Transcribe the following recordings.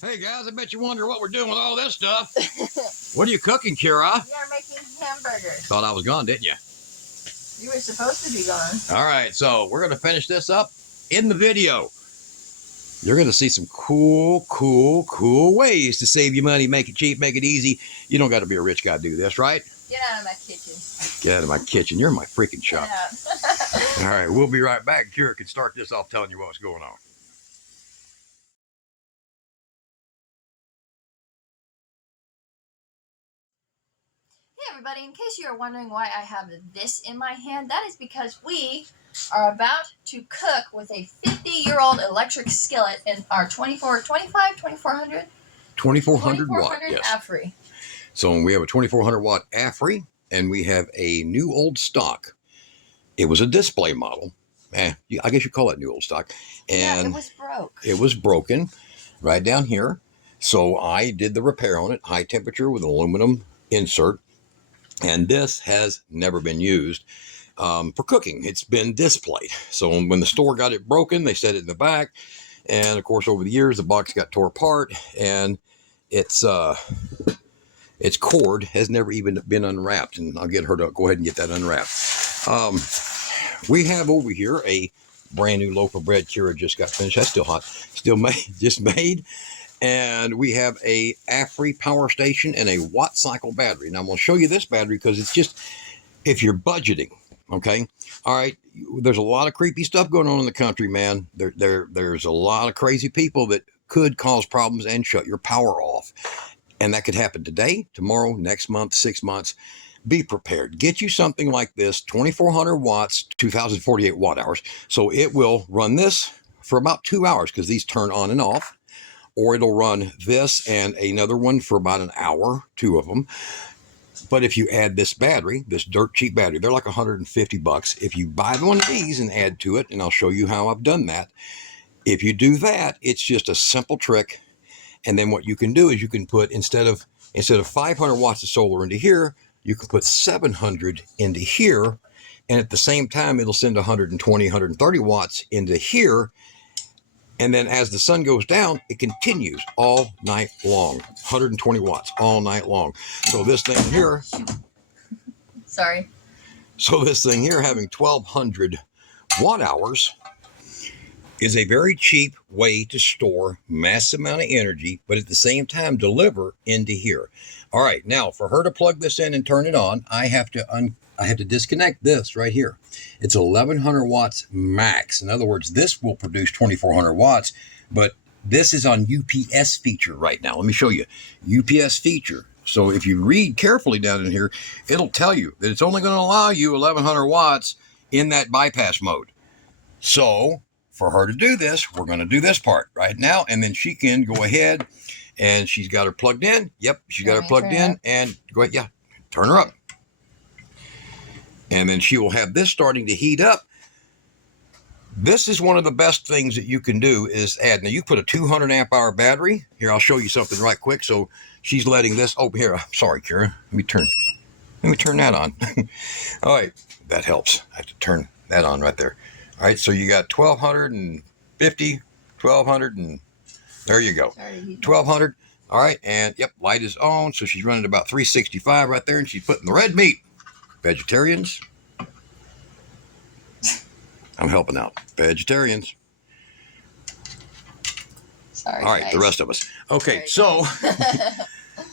Hey guys, I bet you wonder what we're doing with all this stuff. What are you cooking, Kira? We are making hamburgers. Thought I was gone, didn't you? You were supposed to be gone. All right, so we're going to finish this up in the video. You're going to see some cool ways to save you money, make it cheap, make it easy. You don't got to be a rich guy to do this, right? Get out of my kitchen. Get out of my kitchen. You're in my freaking shop. All right, we'll be right back. Kira can start this off telling you what's going on. Hey everybody, in case you're wondering why I have this in my hand, that is because we are about to cook with a 50-year-old electric skillet in our 2400 watt, yes. Aferiy. So we have a 2400 watt Aferiy, and we have a new old stock. It was a display model. I guess you call it new old stock. And yeah, it was broke. It was broken right down here. So I did the repair on it, high temperature with an aluminum insert. And this has never been used for cooking. It's been displayed. So when the store got it broken, they set it in the back. And of course, over the years, the box got tore apart, and its cord has never even been unwrapped. And I'll get her to go ahead and get that unwrapped. We have over here a brand new loaf of bread. Kira just got finished. That's still hot. Still made, just made. And we have a Aferiy power station and a Wattcycle battery. Now I'm going to show you this battery because it's just, if you're budgeting, okay? All right, there's a lot of creepy stuff going on in the country, man. There's a lot of crazy people that could cause problems and shut your power off. And that could happen today, tomorrow, next month, 6 months. Be prepared. Get you something like this, 2400 watts, 2048 watt hours. So it will run this for about 2 hours because these turn on and off. Or it'll run this and another one for about an hour, 2 of them. But if you add this battery, this dirt cheap battery, they're like 150 bucks. If you buy one of these and add to it, and I'll show you how I've done that. If you do that, it's just a simple trick. And then what you can do is you can put, instead of 500 watts of solar into here, you can put 700 into here. And at the same time, it'll send 120, 130 watts into here. And then as the sun goes down, it continues all night long, 120 watts all night long. So this thing here, Sorry. So this thing here having 1200 watt hours is a very cheap way to store massive amount of energy, but at the same time deliver into here. All right, now for her to plug this in and turn it on, I have to disconnect this right here. It's 1100 watts max. In other words, this will produce 2400 watts, but this is on UPS feature right now. Let me show you. UPS feature. So if you read carefully down in here, it'll tell you that it's only going to allow you 1100 watts in that bypass mode. So for her to do this, we're going to do this part right now, and then she can go ahead, and she's got her plugged in. Yep, she's got her plugged in, and go ahead, yeah, turn her up. And then she will have this starting to heat up. This is one of the best things that you can do is add. Now you put a 200 amp hour battery. Here, I'll show you something right quick. So she's letting this, oh, here, I'm sorry, Kira. Let me turn that on. All right, that helps. I have to turn that on right there. All right, so you got 1250, 1200, and there you go. 1200. All right, and yep, light is on. So she's running about 365 right there, and she's putting the red meat. Vegetarians, I'm helping out. Vegetarians. Sorry, all right, guys. The rest of us. Okay, sorry,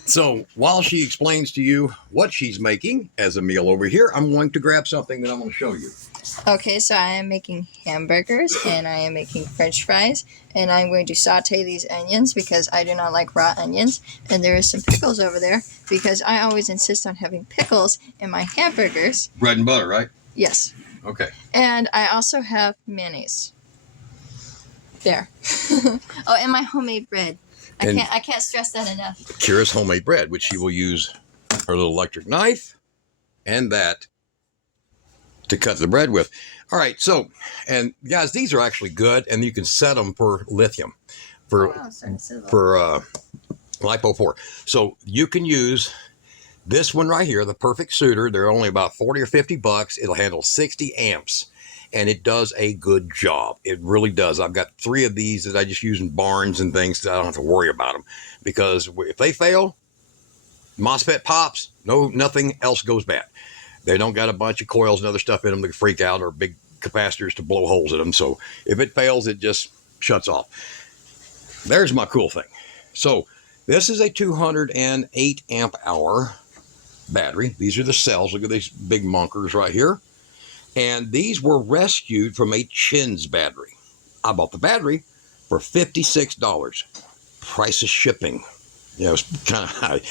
so while she explains to you what she's making as a meal over here, I'm going to grab something that I'm going to show you. Okay, so I am making hamburgers, and I am making french fries, and I'm going to saute these onions because I do not like raw onions, and there is some pickles over there because I always insist on having pickles in my hamburgers. Bread and butter, right? Yes. Okay. And I also have mayonnaise. There. Oh, and my homemade bread. I can't stress that enough. Kira's homemade bread, which she will use her little electric knife and that to cut the bread with. All right, so, and guys, these are actually good, and you can set them for lithium, for LiPo4. So you can use this one right here, the perfect suitor. They're only about 40 or 50 bucks. It'll handle 60 amps. and it does a good job. It really does. I've got 3 of these that I just use in barns and things that I don't have to worry about them, because if they fail, MOSFET pops, nothing else goes bad. They don't got a bunch of coils and other stuff in them to freak out, or big capacitors to blow holes in them. So if it fails, it just shuts off. There's my cool thing. So this is a 208 amp hour battery. These are the cells. Look at these big monkers right here. And these were rescued from a Chins battery. I bought the battery for $56. Price of shipping. You know, it's kind of high.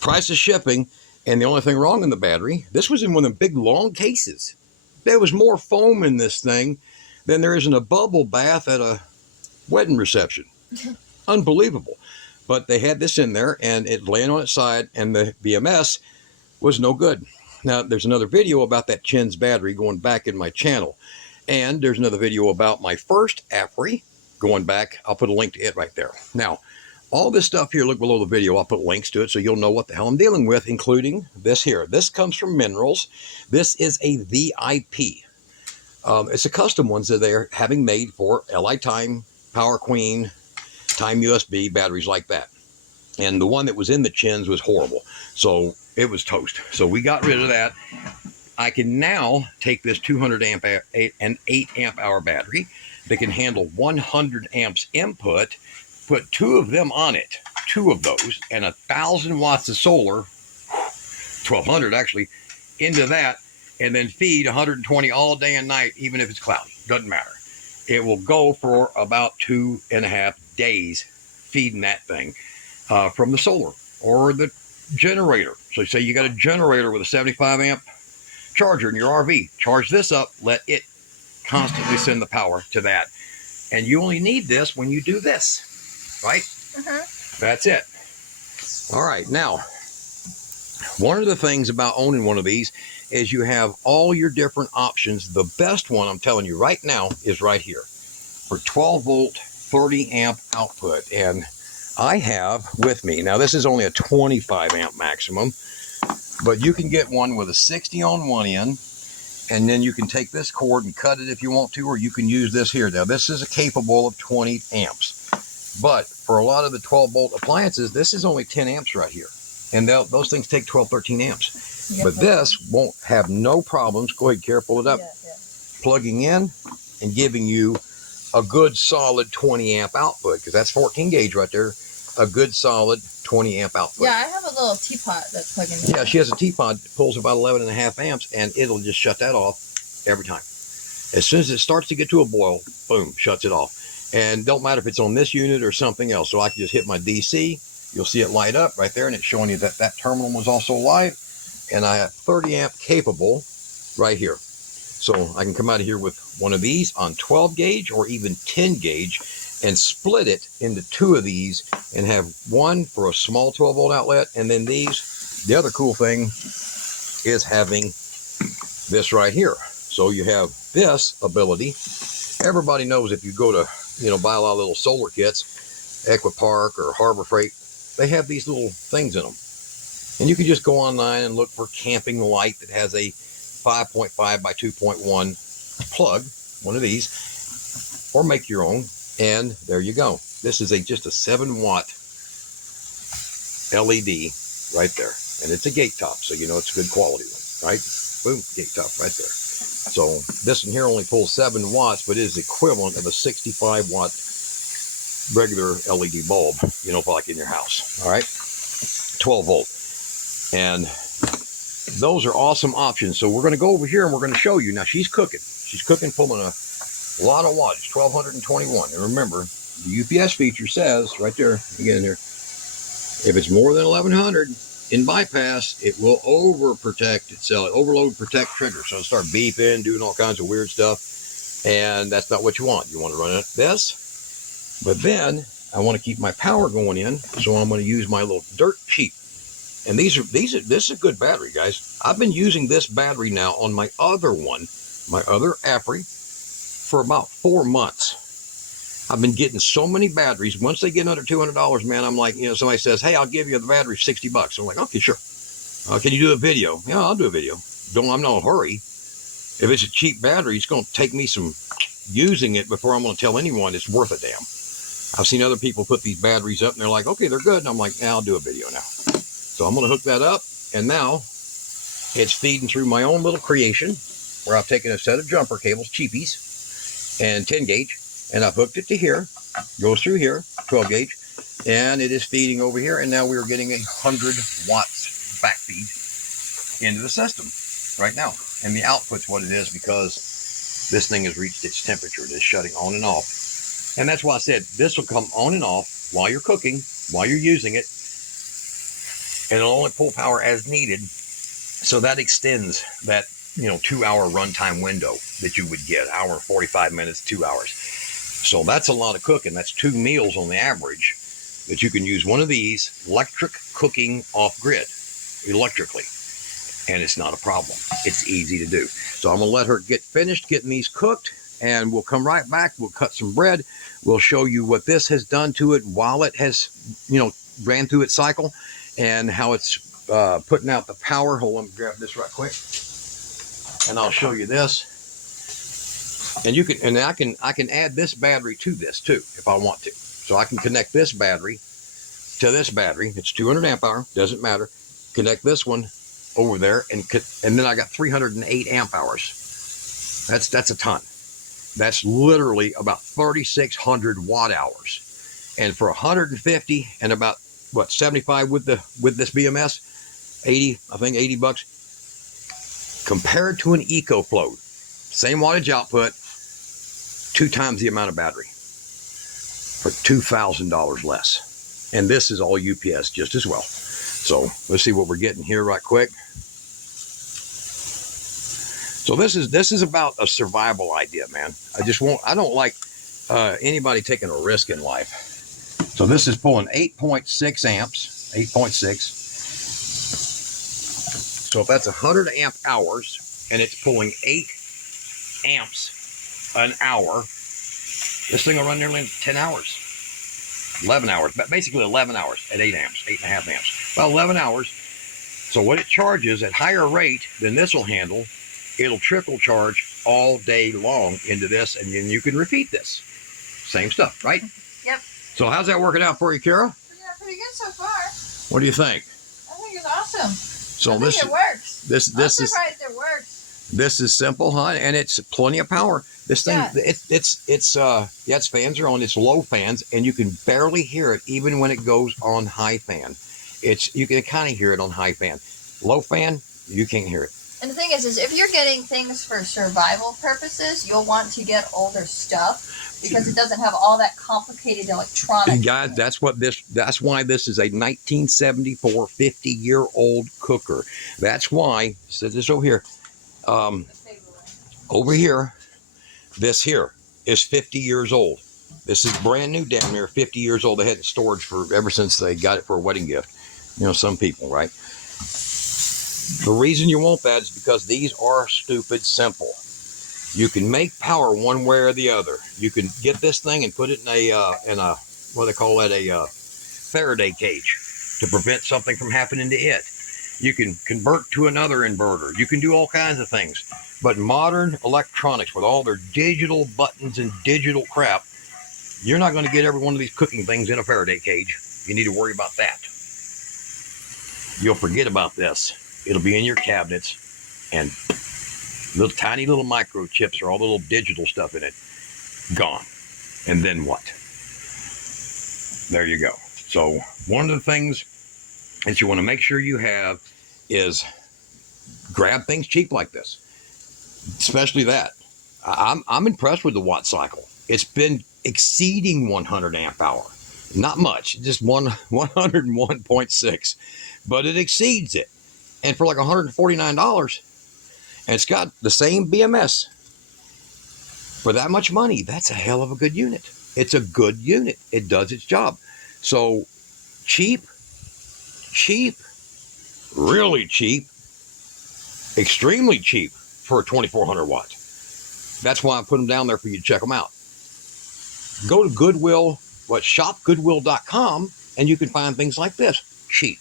Price of shipping. And the only thing wrong in the battery, this was in one of the big long cases. There was more foam in this thing than there is in a bubble bath at a wedding reception. Unbelievable. But they had this in there, and it laying on its side, and the BMS was no good. Now, there's another video about that Chins battery going back in my channel. And there's another video about my first Aferiy going back. I'll put a link to it right there. Now, all this stuff here, look below the video. I'll put links to it so you'll know what the hell I'm dealing with, including this here. This comes from Minerals. This is a VIP. It's a custom ones that they're having made for LI Time, Power Queen, Time USB, batteries like that. And the one that was in the Chins was horrible. So it was toast. So we got rid of that. I can now take this 200 amp and 8 amp hour battery that can handle 100 amps input, put 2 of them on it, 2 of those, and 1,000 watts of solar, 1,200 actually, into that, and then feed 120 all day and night, even if it's cloudy. Doesn't matter. It will go for about 2.5 days feeding that thing from the solar or the generator. So say you got a generator with a 75 amp charger in your RV. Charge this up, let it constantly send the power to that. And you only need this when you do this. Right? That's it. All right. Now, one of the things about owning one of these is you have all your different options. The best one, I'm telling you right now, is right here for 12 volt, 30 amp output. And I have with me, now this is only a 25 amp maximum, but you can get one with a 60 on one end, and then you can take this cord and cut it if you want to, or you can use this here. Now, this is capable of 20 amps. But for a lot of the 12 volt appliances, this is only 10 amps right here. And those things take 12, 13 amps. But this won't have no problems. Go ahead, Kara, pull it up. Plugging in and giving you a good solid 20 amp output, because that's 14 gauge right there. A good solid 20 amp output. Yeah, I have a little teapot that's plugging in. Yeah, she has a teapot that pulls about 11.5 amps, and it'll just shut that off every time. As soon as it starts to get to a boil, boom, shuts it off. And don't matter if it's on this unit or something else. So I can just hit my DC. You'll see it light up right there, and it's showing you that that terminal was also live. And I have 30 amp capable right here. So I can come out of here with one of these on 12 gauge or even 10 gauge and split it into 2 of these and have one for a small 12 volt outlet. And then these, the other cool thing is having this right here. So you have this ability. Everybody knows if you go to, buy a lot of little solar kits, Equipark or Harbor Freight, they have these little things in them. And you can just go online and look for camping light that has a 5.5 by 2.1 plug, one of these, or make your own. And there you go. This is just a 7-watt LED right there. And it's a gate top, so you know it's a good quality one, right? Boom, gate top right there. So this one here only pulls 7 watts, but it is equivalent of a 65 watt regular LED bulb, for like in your house. All right, 12 volt. And those are awesome options. So we're going to go over here and we're going to show you. Now she's cooking. She's cooking, pulling a lot of wattage, 1221. And remember, the UPS feature says right there, again in here, if it's more than 1100 in bypass, it will overprotect itself, overload protect trigger. So it'll start beeping, doing all kinds of weird stuff. And that's not what you want. You want to run it this, but then I want to keep my power going in. So I'm going to use my little dirt cheap. And this is a good battery, guys. I've been using this battery now on my other one, my other Aferiy, for about 4 months. I've been getting so many batteries. Once they get under $200, man, I'm like, somebody says, hey, I'll give you the battery $60. I'm like, okay, sure. Can you do a video? Yeah, I'll do a video. I'm not in a hurry. If it's a cheap battery, it's going to take me some using it before I'm going to tell anyone it's worth a damn. I've seen other people put these batteries up and they're like, okay, they're good. And I'm like, yeah, I'll do a video now. So I'm going to hook that up. And now it's feeding through my own little creation where I've taken a set of jumper cables, cheapies, and 10 gauge, and I've hooked it to here, goes through here, 12 gauge, and it is feeding over here. And now we're getting 100 watts back feed into the system right now. And the output's what it is because this thing has reached its temperature. It is shutting on and off. And that's why I said this will come on and off while you're cooking, while you're using it, and it'll only pull power as needed. So that extends that 2-hour runtime window that you would get, hour 45 minutes, 2 hours. So that's a lot of cooking. That's 2 meals on the average that you can use one of these electric cooking off grid electrically. And it's not a problem. It's easy to do. So I'm going to let her get finished getting these cooked, and we'll come right back. We'll cut some bread. We'll show you what this has done to it while it has, ran through its cycle, and how it's putting out the power. Hold on, let me grab this right quick, and I'll show you this. And you can, and I can add this battery to this too if I want to. So I can connect this battery to this battery. It's 200 amp hour, doesn't matter. Connect this one over there, and then I got 308 amp hours. That's a ton. That's literally about 3,600 watt hours. And for 150 and about 75 with this BMS, 80, I think 80 bucks. Compared to an EcoFloat, same wattage output, 2 times the amount of battery for $2,000 less. And this is all UPS just as well. So let's see what we're getting here right quick. So this is about a survival idea, man. I don't like anybody taking a risk in life. So this is pulling 8.6 amps, 8.6. So if that's 100 amp hours and it's pulling 8 amps an hour, this thing will run nearly 10 hours, 11 hours, but basically 11 hours at 8 amps, 8.5 amps, about 11 hours. So what it charges at higher rate than this will handle, it'll trickle charge all day long into this, and then you can repeat this. Same stuff, right? Yep. So how's that working out for you, Kara? Yeah, pretty good so far. What do you think? I think it's awesome. So I think it works. I'm surprised it works. This is simple, huh? And it's plenty of power. This thing, Yeah. its fans are on. It's low fans, and you can barely hear it even when it goes on high fan. You can kind of hear it on high fan. Low fan, you can't hear it. And the thing is if you're getting things for survival purposes, you'll want to get older stuff because it doesn't have all that complicated electronics. Guys, that's why this is a 1974 50-year-old cooker. That's why, it says this over here. Over here, this here is 50 years old. This is brand new down there, 50 years old. They had it in storage ever since they got it for a wedding gift. Some people, right? The reason you want that is because these are stupid simple. You can make power one way or the other. You can get this thing and put it in a what do they call that, a Faraday cage to prevent something from happening to it. You can convert to another inverter. You can do all kinds of things. But modern electronics with all their digital buttons and digital crap, you're not going to get every one of these cooking things in a Faraday cage. You need to worry about that. You'll forget about this. It'll be in your cabinets, and little tiny little microchips or all the little digital stuff in it, gone. And then what? There you go. So one of the things that you want to make sure you have is grab things cheap like this, especially that. I'm impressed with the Wattcycle. It's been exceeding 100 amp hour. Not much, just 101.6, but it exceeds it. And for like $149, and it's got the same BMS. For that much money, that's a hell of a good unit. It's a good unit. It does its job. So cheap, really cheap, extremely cheap for a 2400 watt. That's why I put them down there for you to check them out. Go to shopgoodwill.com, and you can find things like this cheap.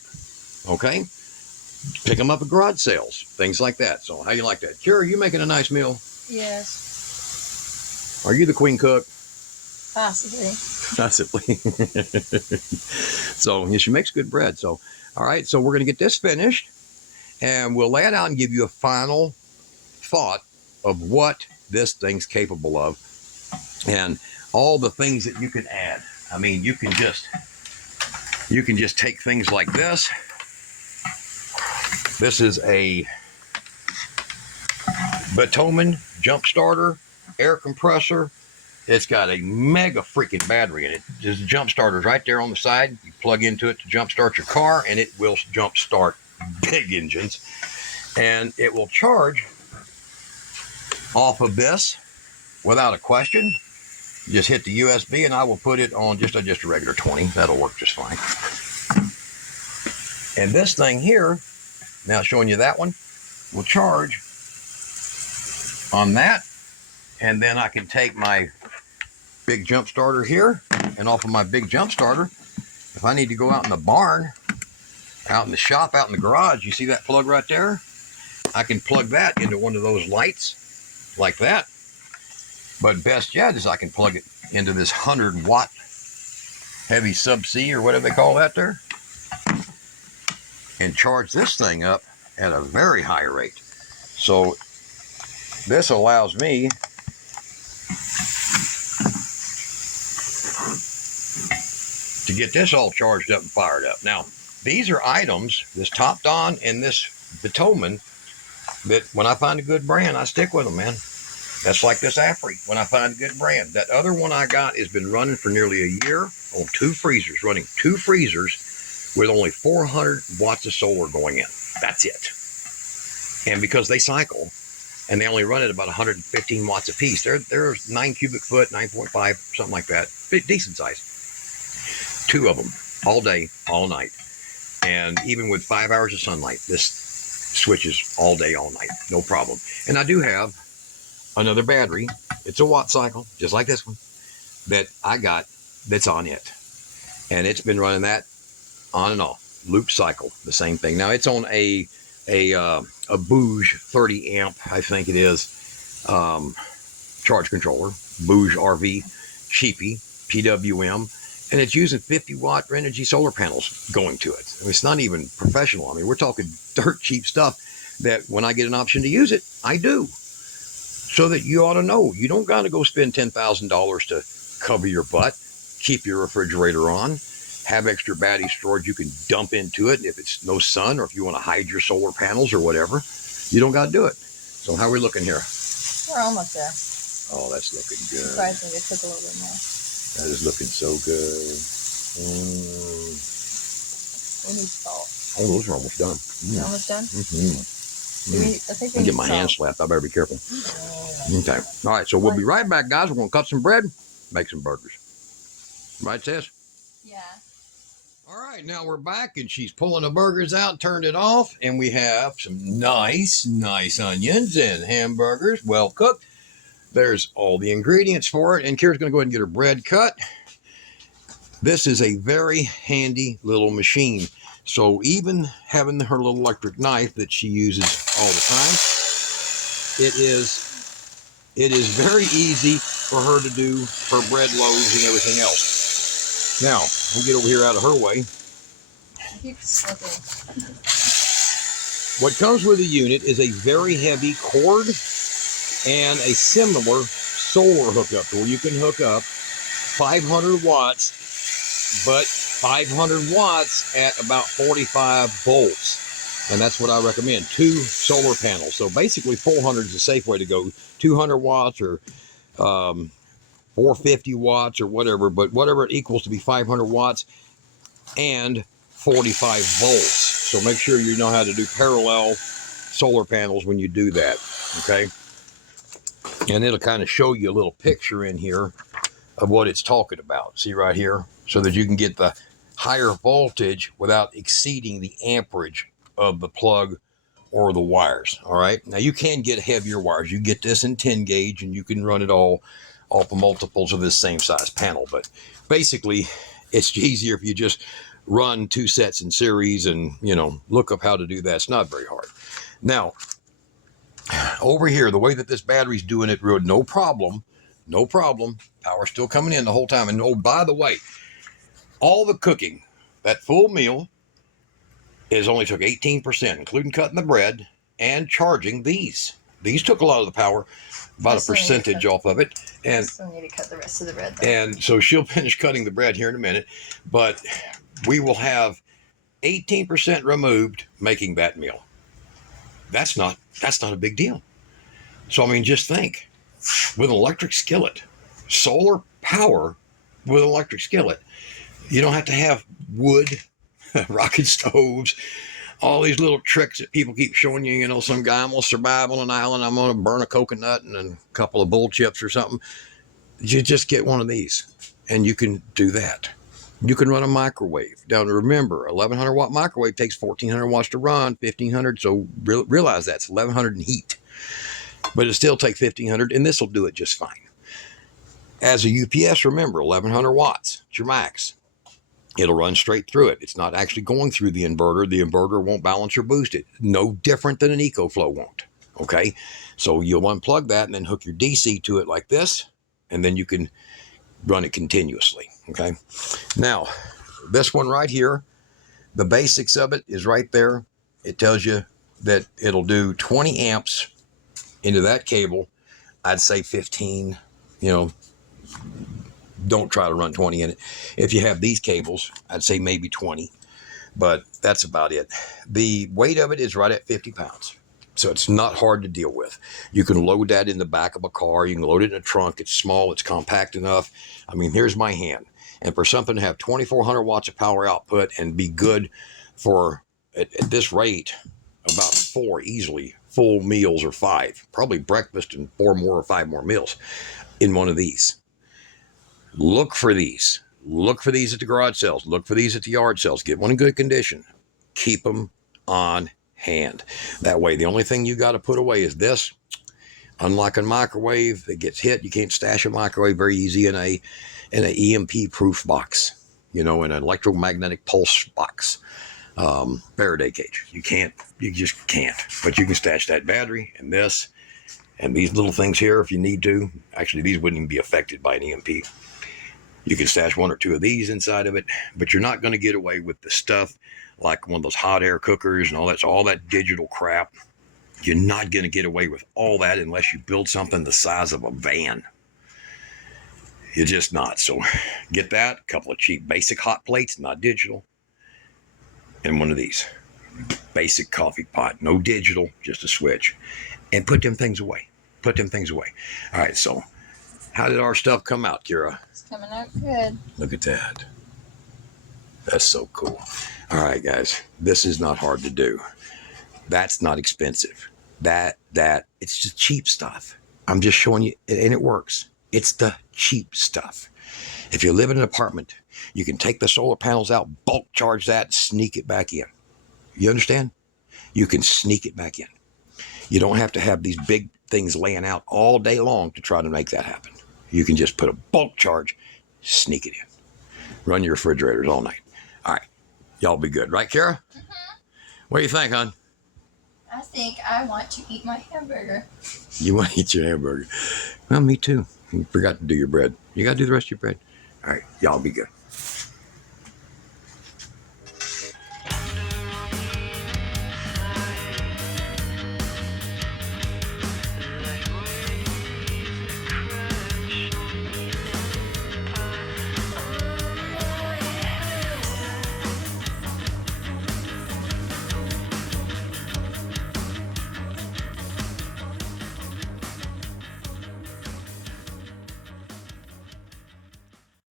Okay? Pick them up at garage sales, things like that. So how you like that? Kira, you making a nice meal? Yes. Are you the queen cook? Possibly. Possibly. So yeah, she makes good bread. So, all right. So we're going to get this finished, and we'll lay it out and give you a final thought of what this thing's capable of, and all the things that you can add. I mean, you can just take things like this. This is a Bitumen jump starter, air compressor. It's got a mega freaking battery in it. There's a jump starters right there on the side. You plug into it to jump start your car, and it will jump start big engines. And it will charge off of this without a question. Just hit the USB, and I will put it on just a regular 20. That'll work just fine. And this thing here, now showing you that one, will charge on that. And then I can take my big jump starter here, and off of my big jump starter, if I need to go out in the barn, out in the shop, out in the garage, you see that plug right there? I can plug that into one of those lights like that. But best yet is I can plug it into this 100-watt heavy subsea or whatever they call that there, and charge this thing up at a very high rate. So this allows me to get this all charged up and fired up. Now, these are items, this Top Don and this Bitumen, that when I find a good brand, I stick with them, man. That's like this Aferiy, when I find a good brand. That other one I got has been running for nearly a year on running two freezers with only 400 watts of solar going in. That's it. And because they cycle, and they only run at about 115 watts a piece, they're 9 cubic foot, 9.5, something like that, decent size. 2 of them, all day, all night. And even with 5 hours of sunlight, this switches all day, all night, no problem. And I do have another battery. It's a Wattcycle, just like this one, that I got that's on it. And it's been running that on and off, loop cycle, the same thing. Now it's on a Bouge 30 amp, I think it is, charge controller, Bouge RV, cheapy, PWM, and it's using 50-watt energy solar panels going to it. I mean, it's not even professional. I mean, we're talking dirt cheap stuff that when I get an option to use it, I do. So that you ought to know, you don't got to go spend $10,000 to cover your butt, keep your refrigerator on, have extra battery storage you can dump into it if it's no sun, or if you want to hide your solar panels or whatever. You don't got to do it. So how are we looking here? We're almost there. Oh, that's looking good. Surprisingly, it took a little bit more. That is looking so good. We need salt. Oh, those are almost done. You're almost done? Mm-hmm. I think we I need get my salt. hand slapped. I better be careful. Okay. All right. So we'll be right back, guys. We're going to cut some bread, make some burgers. Right, Sis? Yeah. All right. Now we're back, and she's pulling the burgers out, turned it off, and we have some nice onions and hamburgers, well cooked. There's all the ingredients for it, and Kira's going to go ahead and get her bread cut. This is a very handy little machine. So even having her little electric knife that she uses all the time, it is very easy for her to do her bread loaves and everything else. Now, we'll get over here out of her way. I keep slipping. What comes with the unit is a very heavy cord and a similar solar hookup where you can hook up 500 watts, but 500 watts at about 45 volts. And that's what I recommend, 2 solar panels. So basically 400 is a safe way to go. 200 watts or 450 watts or whatever, but whatever it equals to be 500 watts and 45 volts. So make sure you know how to do parallel solar panels when you do that, okay? And it'll kind of show you a little picture in here of what it's talking about. See right here? So that you can get the higher voltage without exceeding the amperage of the plug or the wires. All right. Now you can get heavier wires. You get this in 10 gauge and you can run it all off of multiples of this same size panel. But basically, it's easier if you just run 2 sets in series and, you know, look up how to do that. It's not very hard. Now, over here, the way that this battery's doing it, no problem. No problem. Power's still coming in the whole time. And oh, by the way, all the cooking, that full meal, is only took 18%, including cutting the bread and charging these. These took a lot of the power, about a percentage off of it. And I still need to cut the rest of the bread, though. And so she'll finish cutting the bread here in a minute, but we will have 18% removed making that meal. That's not a big deal. So I mean, just think, with an electric skillet, solar power with an electric skillet, you don't have to have wood, rocket stoves, all these little tricks that people keep showing you. You know, some guy, I'm going to survive on an island. I'm going to burn a coconut and a couple of bull chips or something. You just get one of these and you can do that. You can run a microwave. Now remember, 1100 watt microwave takes 1400 watts to run, 1500. So realize that's 1100 in heat, but it still takes 1500 and this will do it just fine. As a UPS, remember 1100 watts, it's your max. It'll run straight through it. It's not actually going through the inverter. The inverter won't balance or boost it. No different than an EcoFlow won't. Okay. So you'll unplug that and then hook your DC to it like this. And then you can run it continuously. Okay. Now, this one right here, the basics of it is right there. It tells you that it'll do 20 amps into that cable. I'd say 15, you know, don't try to run 20 in it. If you have these cables, I'd say maybe 20, but that's about it. The weight of it is right at 50 pounds. So it's not hard to deal with. You can load that in the back of a car. You can load it in a trunk. It's small. It's compact enough. I mean, here's my hand. And for something to have 2400 watts of power output and be good for, at this rate, about 4 easily full meals or 5, probably breakfast and 4 more or 5 more meals in one of these. Look for these. Look for these at the garage sales. Look for these at the yard sales. Get one in good condition. Keep them on hand. That way, the only thing you got to put away is this. Unlike a microwave that gets hit, you can't stash a microwave very easy in an EMP proof box, you know, in an electromagnetic pulse box, Faraday cage. You just can't. But you can stash that battery and this and these little things here if you need to. Actually, these wouldn't even be affected by an EMP. You can stash 1 or 2 of these inside of it, but you're not going to get away with the stuff like one of those hot air cookers and all that digital crap. You're not going to get away with all that unless you build something the size of a van. You're just not. So get that, a couple of cheap basic hot plates, not digital, and one of these. Basic coffee pot, no digital, just a switch. And put them things away. Put them things away. All right, so how did our stuff come out, Kira? It's coming out good. Look at that. That's so cool. All right, guys, this is not hard to do. That's not expensive. It's just cheap stuff. I'm just showing you, and it works. It's the cheap stuff. If you live in an apartment, you can take the solar panels out, bulk charge that, sneak it back in. You understand? You can sneak it back in. You don't have to have these big things laying out all day long to try to make that happen. You can just put a bulk charge, sneak it in. Run your refrigerators all night. All right. Y'all be good. Right, Kara? Mm-hmm. What do you think, hon? I think I want to eat my hamburger. You want to eat your hamburger? Well, me too. You forgot to do your bread. You got to do the rest of your bread. All right. Y'all be good.